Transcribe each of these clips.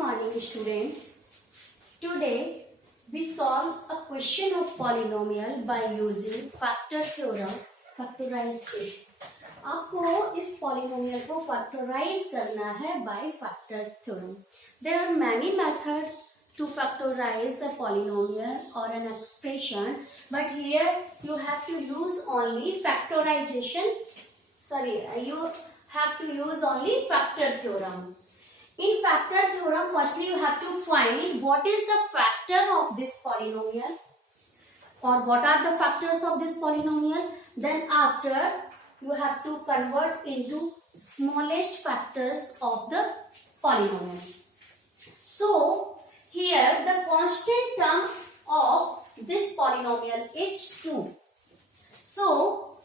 morning, student. Today we solve a question of polynomial by using factor theorem. Factorize it. आपको इस polynomial को factorize करना है by factor theorem. There are many methods to factorize a polynomial or an expression, but here you have to use only factorization. You have to use only factor theorem. In factor theorem, firstly you have to find what is the factor of this polynomial or what are the factors of this polynomial. Then after you have to convert into smallest factors of the polynomial. So here the constant term of this polynomial is 2. So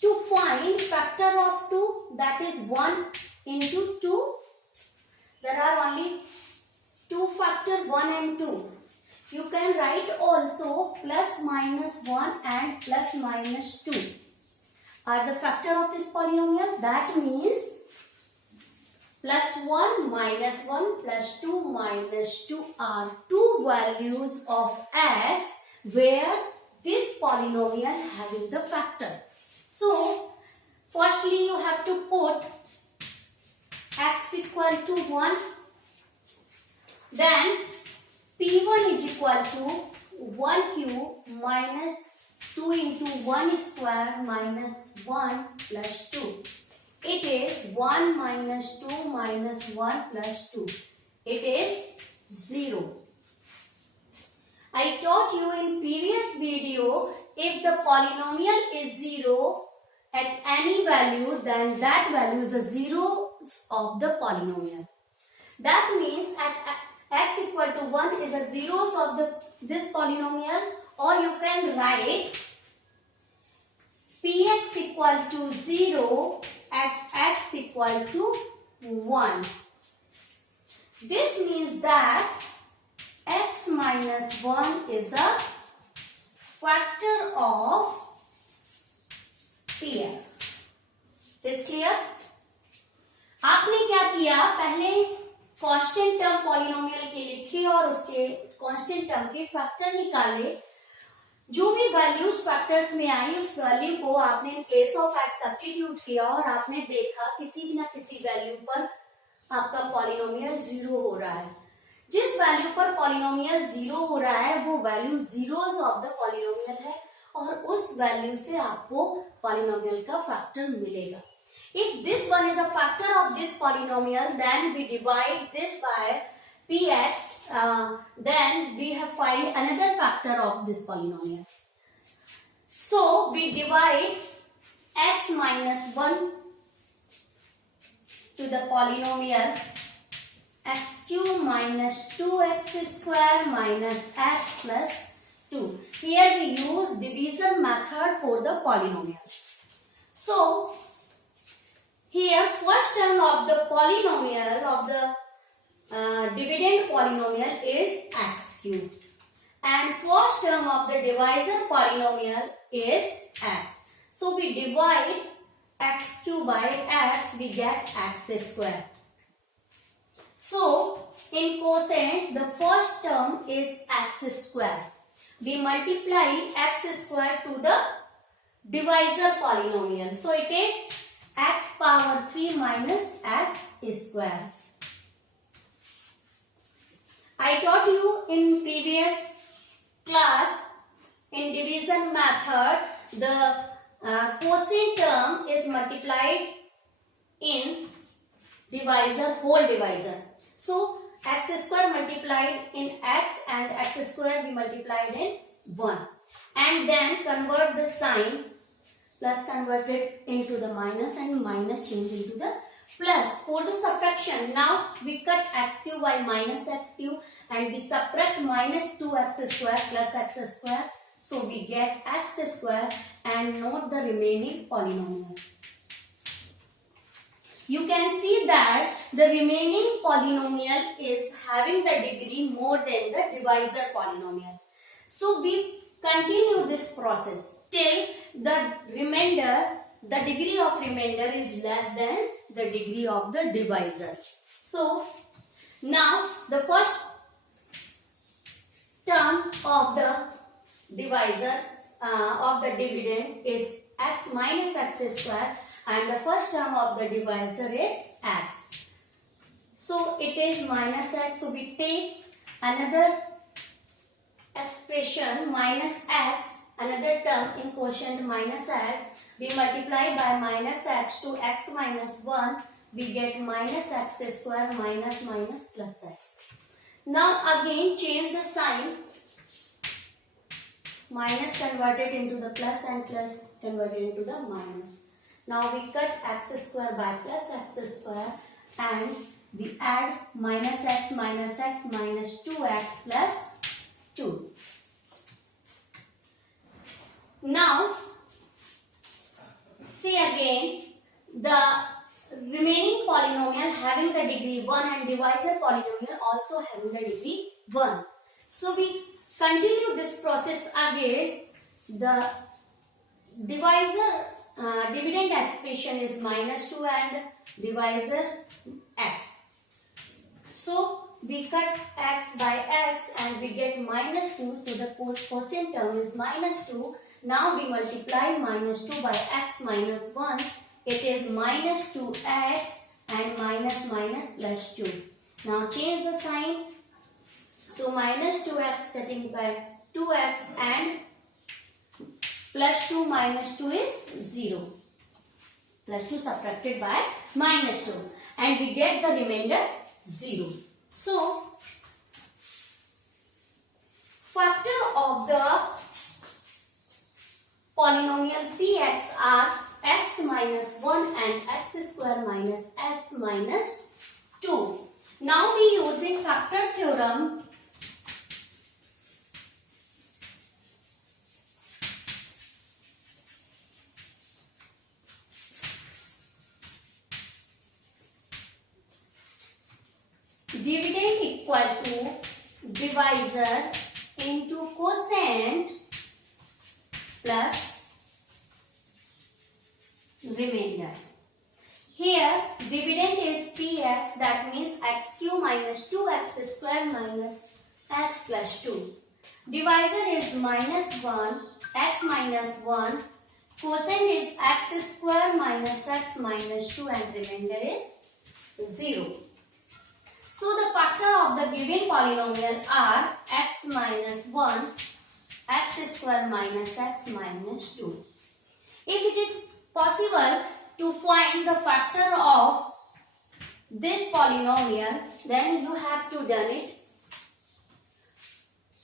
to find factor of 2, that is 1 into 2. There are only two factors, 1 and 2. You can write also plus minus 1 and plus minus 2 are the factor of this polynomial. That means plus 1 minus 1 plus 2 minus 2 are two values of x where this polynomial having the factor. So firstly you have to put x equal to 1, then p1 is equal to 1 cube minus 2 into 1 square minus 1 plus 2. It is 1 minus 2 minus 1 plus 2. It is 0. I taught you in previous video, if the polynomial is 0 at any value, then that value is the zero of the polynomial. That means at x equal to 1 is the zeros of this polynomial, or you can write px equal to 0 at x equal to 1. This means that x minus 1 is a factor of px. Is clear? आपने क्या किया, पहले constant term polynomial के लिखे और उसके constant term के factor निकाले. जो भी वैल्यूज फैक्टर्स में आई उस वैल्यू को आपने in place of x substitute किया और आपने देखा किसी भी ना किसी वैल्यू पर आपका पॉलिनोमियल 0 हो रहा है. जिस वैल्यू पर पॉलिनोमियल 0 हो रहा है वो value zeros of the polynomial है और उस वैल्यू से आपको पॉलिनोमियल का फैक्टर मिलेगा. If this one is a factor of this polynomial, then we divide this by px, then we have find another factor of this polynomial. So we divide x minus 1 to the polynomial x cube minus 2x square minus x plus 2. Here we use division method for the polynomial. So here first term of the polynomial of the dividend polynomial is x cube and first term of the divisor polynomial is x. So we divide x cube by x, we get x square. So in quotient the first term is x square. We multiply x square to the divisor polynomial. So it is x power 3 minus x square. I taught you in previous class in division method the quotient term is multiplied in divisor, whole divisor. So x square multiplied in x and x square we multiplied in 1 and then convert the sign. Plus converted into the minus and minus change into the plus. For the subtraction, now we cut x cube by minus x cube and we subtract minus 2x square plus x square. So we get x square and note the remaining polynomial. You can see that the remaining polynomial is having the degree more than the divisor polynomial. So we continue this process till the remainder, the degree of remainder is less than the degree of the divisor. So now the first term of the divisor of the dividend is x minus x square, and the first term of the divisor is x. So it is minus x. So we take another expression minus x, another term in quotient minus x. We multiply by minus x to x minus 1. We get minus x square minus minus plus x. Now again change the sign. Minus converted into the plus and plus converted into the minus. Now we cut x square by plus x square and we add minus x minus 2x plus 2. Now see again the remaining polynomial having the degree 1 and divisor polynomial also having the degree 1. So we continue this process again. The divisor dividend expression is minus 2 and divisor x. So we cut x by x and we get minus 2. So the quotient term is minus 2. Now we multiply minus 2 by x minus 1. It is minus 2x and minus minus plus 2. Now change the sign. So minus 2x cutting by 2x and plus 2 minus 2 is 0. Plus 2 subtracted by minus 2. And we get the remainder 0. So factor of the polynomial px are x minus 1 and x square minus x minus 2. Now we using factor theorem. Dividend equal to divisor into quotient plus remainder. Here dividend is px, that means x cube minus 2x square minus x plus 2. Divisor is minus 1, x minus 1. Quotient is x square minus x minus 2 and remainder is 0. So the factor of the given polynomial are x minus 1, x square minus x minus 2. If it is possible to find the factor of this polynomial, then you have to done it.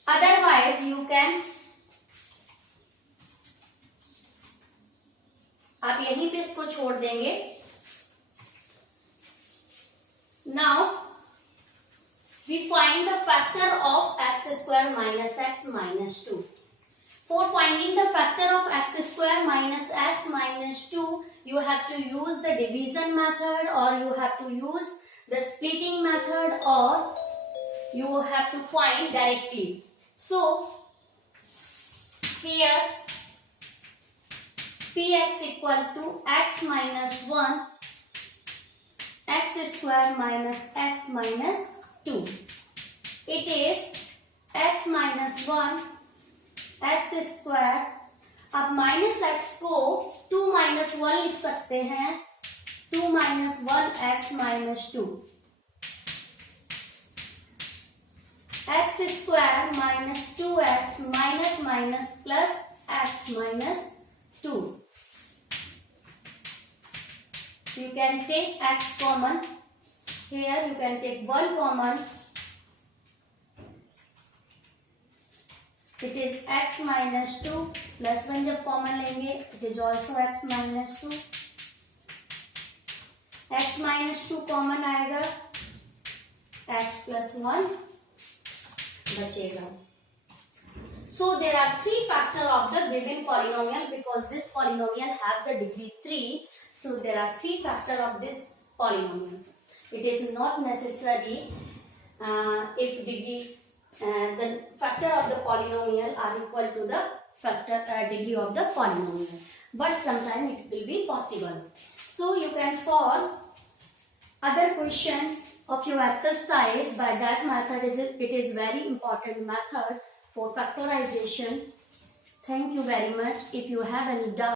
Otherwise you can, आप यहीं पे इसको छोड़ देंगे. Now we find the factor of x square minus x minus 2. For finding the factor of x square minus x minus 2, you have to use the division method, or you have to use the splitting method, or you have to find directly. So here px equal to x minus 1 x square minus x minus 2. It is x minus 1 x square. अब minus x को 2 minus 1 लिख सकते हैं. 2 minus 1 x minus 2. x square minus 2x minus minus plus x minus 2. You can take x common. Here you can take 1 common. It is x minus 2 plus 1 जब common लेंगे, it is also x minus 2. x minus 2 common आएगा, x plus 1 बचेगा. So there are 3 factor of the given polynomial, because this polynomial have the degree 3. So there are 3 factor of this polynomial. It is not necessary if degree the factor of the polynomial are equal to the factor degree of the polynomial, but sometimes it will be possible. So you can solve other question of your exercise. By that method, it is very important method for factorization. Thank you very much. If you have any doubt,